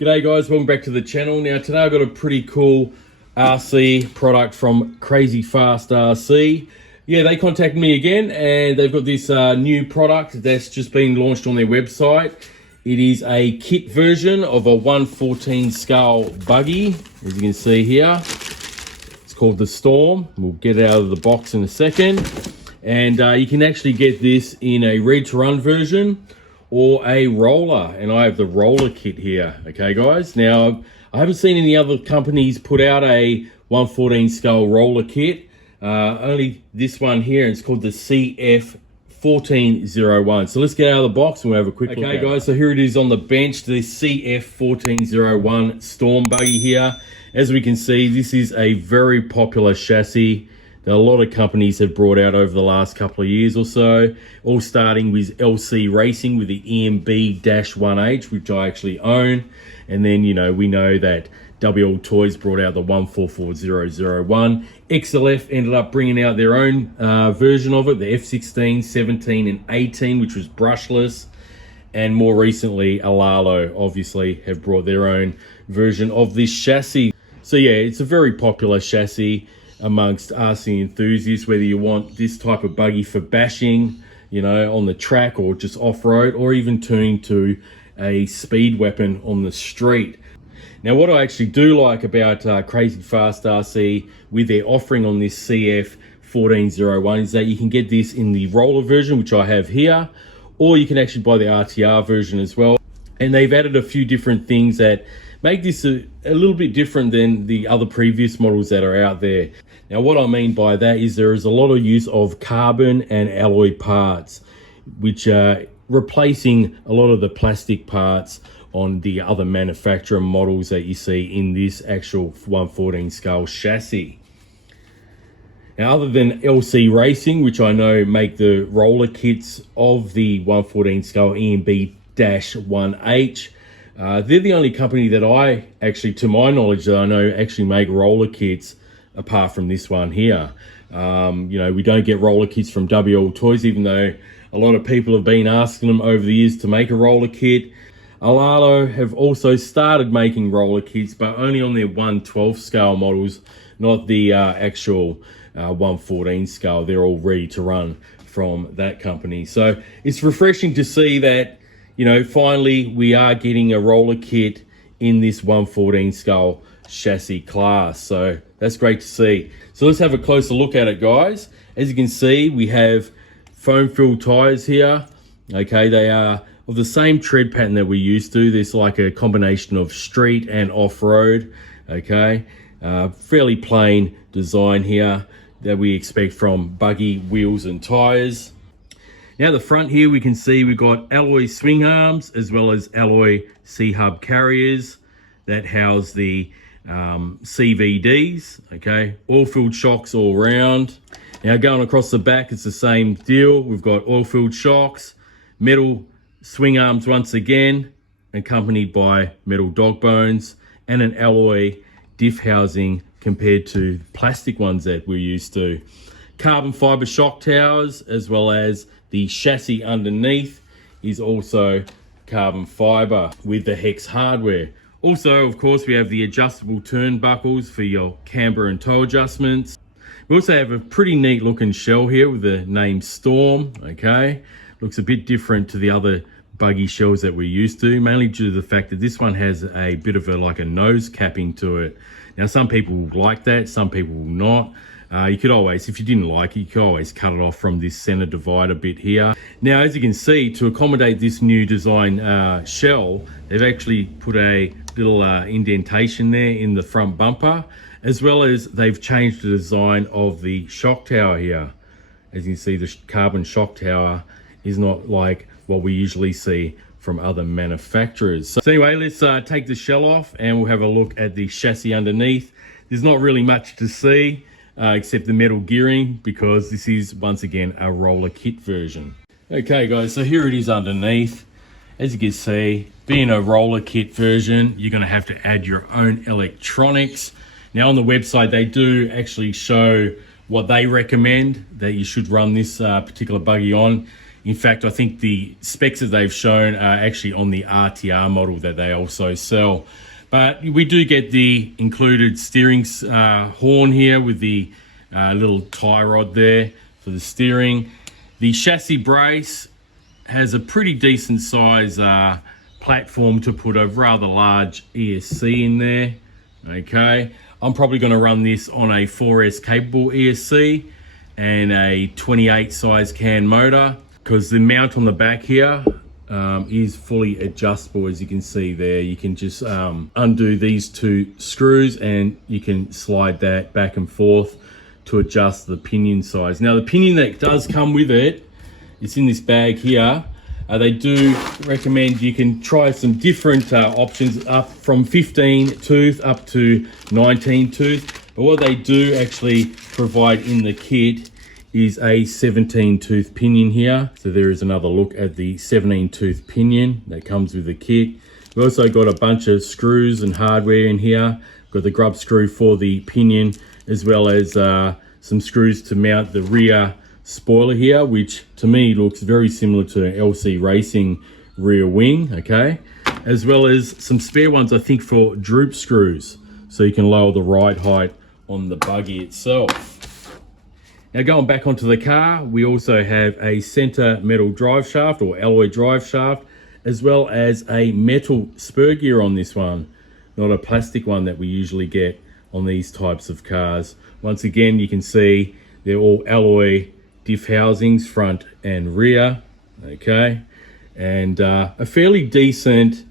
G'day guys, welcome back to the channel. Now today I've got a pretty cool RC product from Crazy Fast RC. Yeah, they contacted me again and they've got this new product that's just been launched on their website. It is a kit version of a 1/14 scale buggy, as you can see here. It's called the Storm. We'll get it out of the box in a second. And you can actually get this in a ready to run version or a roller, and I have the roller kit here. Okay guys, now I haven't seen any other companies put out a 1/14 scale roller kit, only this one here, and it's called the CF1401. So let's get out of the box and we'll have a quick look. Okay guys, so here it is on the bench, the CF1401 Storm buggy here. As we can see, this is a very popular chassis that a lot of companies have brought out over the last couple of years or so, all starting with LC Racing with the EMB-1H, which I actually own. And then, you know, we know that WL Toys brought out the 144001. XLF ended up bringing out their own version of it, the F16, 17, and 18, which was brushless. And more recently, Alalo obviously have brought their own version of this chassis. So yeah, it's a very popular chassis amongst RC enthusiasts, whether you want this type of buggy for bashing, you know, on the track, or just off-road, or even turning to a speed weapon on the street. Now what I actually do like about Crazy Fast RC with their offering on this CF1401 is that you can get this in the roller version, which I have here, or you can actually buy the RTR version as well. And they've added a few different things that make this a little bit different than the other previous models that are out there. Now what I mean by that is there is a lot of use of carbon and alloy parts, which are replacing a lot of the plastic parts on the other manufacturer models that you see in this actual 1/14 scale chassis. Now other than LC Racing, which I know make the roller kits of the 1/14 scale EMB-1H, they're the only company that I actually, to my knowledge, that I know actually make roller kits apart from this one here. You know, we don't get roller kits from WL Toys, even though a lot of people have been asking them over the years to make a roller kit. Alalo have also started making roller kits, but only on their 1/12 scale models, not the actual 1/14 scale. They're all ready to run from that company. So it's refreshing to see that, you know, finally we are getting a roller kit in this 1/14 scale chassis class. So that's great to see. So let's have a closer look at it, guys. As you can see, we have foam filled tires here. Okay, they are of the same tread pattern that we used to. There's like a combination of street and off-road. Okay, fairly plain design here that we expect from buggy wheels and tires. Now the front here, we can see we've got alloy swing arms as well as alloy C-hub carriers that house the CVDs, okay, oil-filled shocks all around. Now going across the back, it's the same deal. We've got oil-filled shocks, metal swing arms once again, accompanied by metal dog bones, and an alloy diff housing compared to plastic ones that we're used to. Carbon fiber shock towers, as well as the chassis underneath is also carbon fiber with the hex hardware. Also, of course, we have the adjustable turnbuckles for your camber and toe adjustments. We also have a pretty neat looking shell here with the name Storm, okay? Looks a bit different to the other buggy shells that we're used to, mainly due to the fact that this one has a bit of like a nose capping to it. Now, some people will like that, some people will not. You could always, if you didn't like it, you could always cut it off from this center divider bit here. Now, as you can see, to accommodate this new design shell, they've actually put a little indentation there in the front bumper, as well as they've changed the design of the shock tower here. As you can see, the carbon shock tower is not like what we usually see from other manufacturers. So anyway, let's take the shell off and we'll have a look at the chassis underneath. There's not really much to see except the metal gearing, because this is once again a roller kit version. Okay guys, so here it is underneath. As you can see, being a roller kit version, you're going to have to add your own electronics. Now on the website, they do actually show what they recommend that you should run this particular buggy on. In fact, I think the specs that they've shown are actually on the RTR model that they also sell. But we do get the included steering horn here with the little tie rod there for the steering. The chassis brace has a pretty decent size platform to put a rather large ESC in there. Okay, I'm probably going to run this on a 4S capable ESC and a 28 size can motor, because the mount on the back here is fully adjustable. As you can see there, you can just undo these two screws and you can slide that back and forth to adjust the pinion size. Now the pinion that does come with it, it's in this bag here. They do recommend you can try some different options, up from 15 tooth up to 19 tooth. But what they do actually provide in the kit is a 17 tooth pinion here. So there is another look at the 17 tooth pinion that comes with the kit. We've also got a bunch of screws and hardware in here. We've got the grub screw for the pinion, as well as some screws to mount the rear spoiler here, which to me looks very similar to an LC Racing rear wing, okay? As well as some spare ones, I think, for droop screws, so you can lower the ride height on the buggy itself. Now going back onto the car, we also have a center metal drive shaft or alloy drive shaft, as well as a metal spur gear on this one, not a plastic one that we usually get on these types of cars. Once again, you can see they're all alloy diff housings, front and rear, okay? And a fairly decent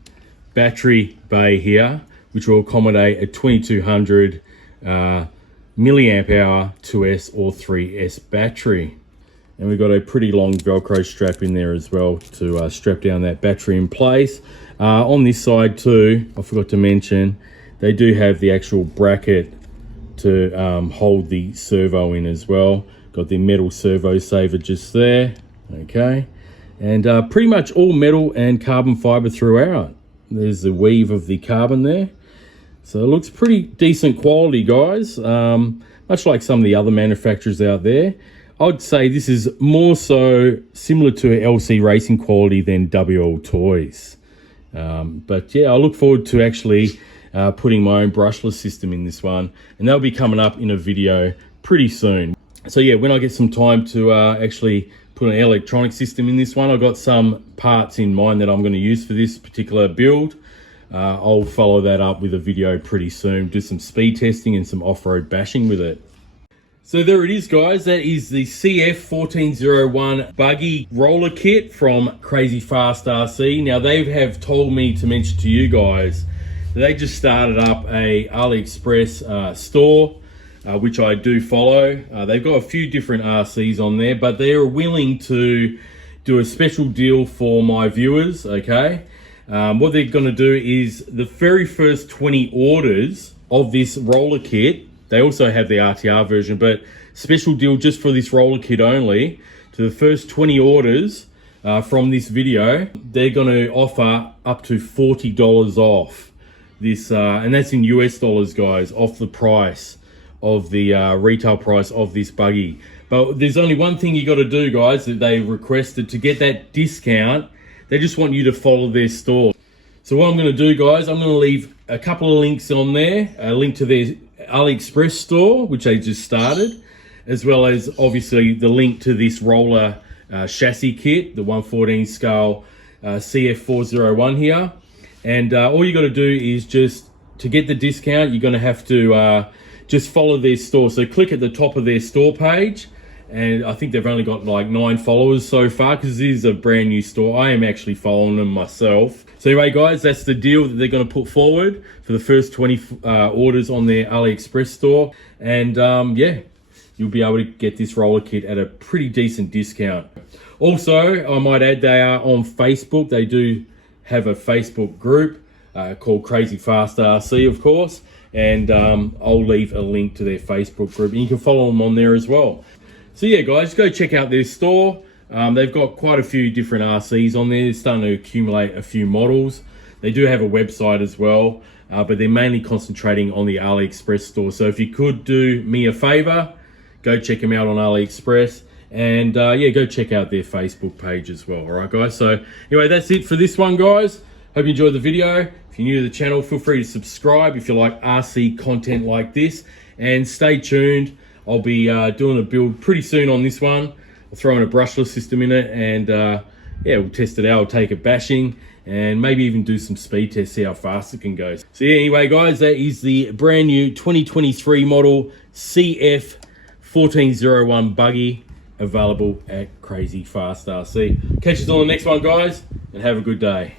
battery bay here, which will accommodate a 2200 milliamp hour 2S or 3S battery. And we've got a pretty long Velcro strap in there as well to strap down that battery in place. On this side too, I forgot to mention, they do have the actual bracket to hold the servo in as well. Got the metal servo saver just there, okay? And pretty much all metal and carbon fiber throughout. There's the weave of the carbon there. So it looks pretty decent quality, guys. Much like some of the other manufacturers out there. I'd say this is more so similar to LC Racing quality than WL Toys. But yeah, I look forward to actually putting my own brushless system in this one. And that'll be coming up in a video pretty soon. So yeah, when I get some time to actually put an electronic system in this one, I've got some parts in mind that I'm going to use for this particular build. I'll follow that up with a video pretty soon, do some speed testing and some off-road bashing with it. So there it is, guys. That is the CF1401 Buggy roller kit from Crazy Fast RC. Now they have told me to mention to you guys that they just started up a AliExpress store, which I do follow. They've got a few different RCs on there, but they're willing to do a special deal for my viewers, okay? What they're gonna do is the very first 20 orders of this roller kit, they also have the RTR version, but special deal just for this roller kit only, to the first 20 orders from this video, they're gonna offer up to $40 off this, and that's in US dollars, guys, off the price of the retail price of this buggy. But there's only one thing you got to do, guys, that they requested to get that discount. They just want you to follow their store. So what I'm going to do, guys, I'm going to leave a couple of links on there, a link to their AliExpress store, which they just started, as well as obviously the link to this roller chassis kit, the 1/14 scale CF401 here. And all you got to do is just, to get the discount, you're going to have to just follow their store. So click at the top of their store page, and I think they've only got like 9 followers so far, because this is a brand new store. I am actually following them myself. So anyway, guys, that's the deal that they're going to put forward for the first 20 orders on their AliExpress store. And yeah, you'll be able to get this roller kit at a pretty decent discount. Also, I might add, they are on Facebook. They do have a Facebook group called Crazy Fast RC, of course. And I'll leave a link to their Facebook group, and you can follow them on there as well. So yeah, guys, go check out their store. They've got quite a few different RCs on there. They're starting to accumulate a few models. They do have a website as well, but they're mainly concentrating on the AliExpress store. So if you could do me a favor, go check them out on AliExpress. And yeah, go check out their Facebook page as well. All right, guys. So anyway, that's it for this one, guys. Hope you enjoyed the video. If you're new to the channel, feel free to subscribe if you like RC content like this. And stay tuned. I'll be doing a build pretty soon on this one. I'll throw in a brushless system in it, and yeah, we'll test it out. I'll take it bashing and maybe even do some speed tests, see how fast it can go. So yeah, anyway, guys, that is the brand new 2023 model CF1401 Buggy, available at Crazy Fast RC. Catch us on the next one, guys, and have a good day.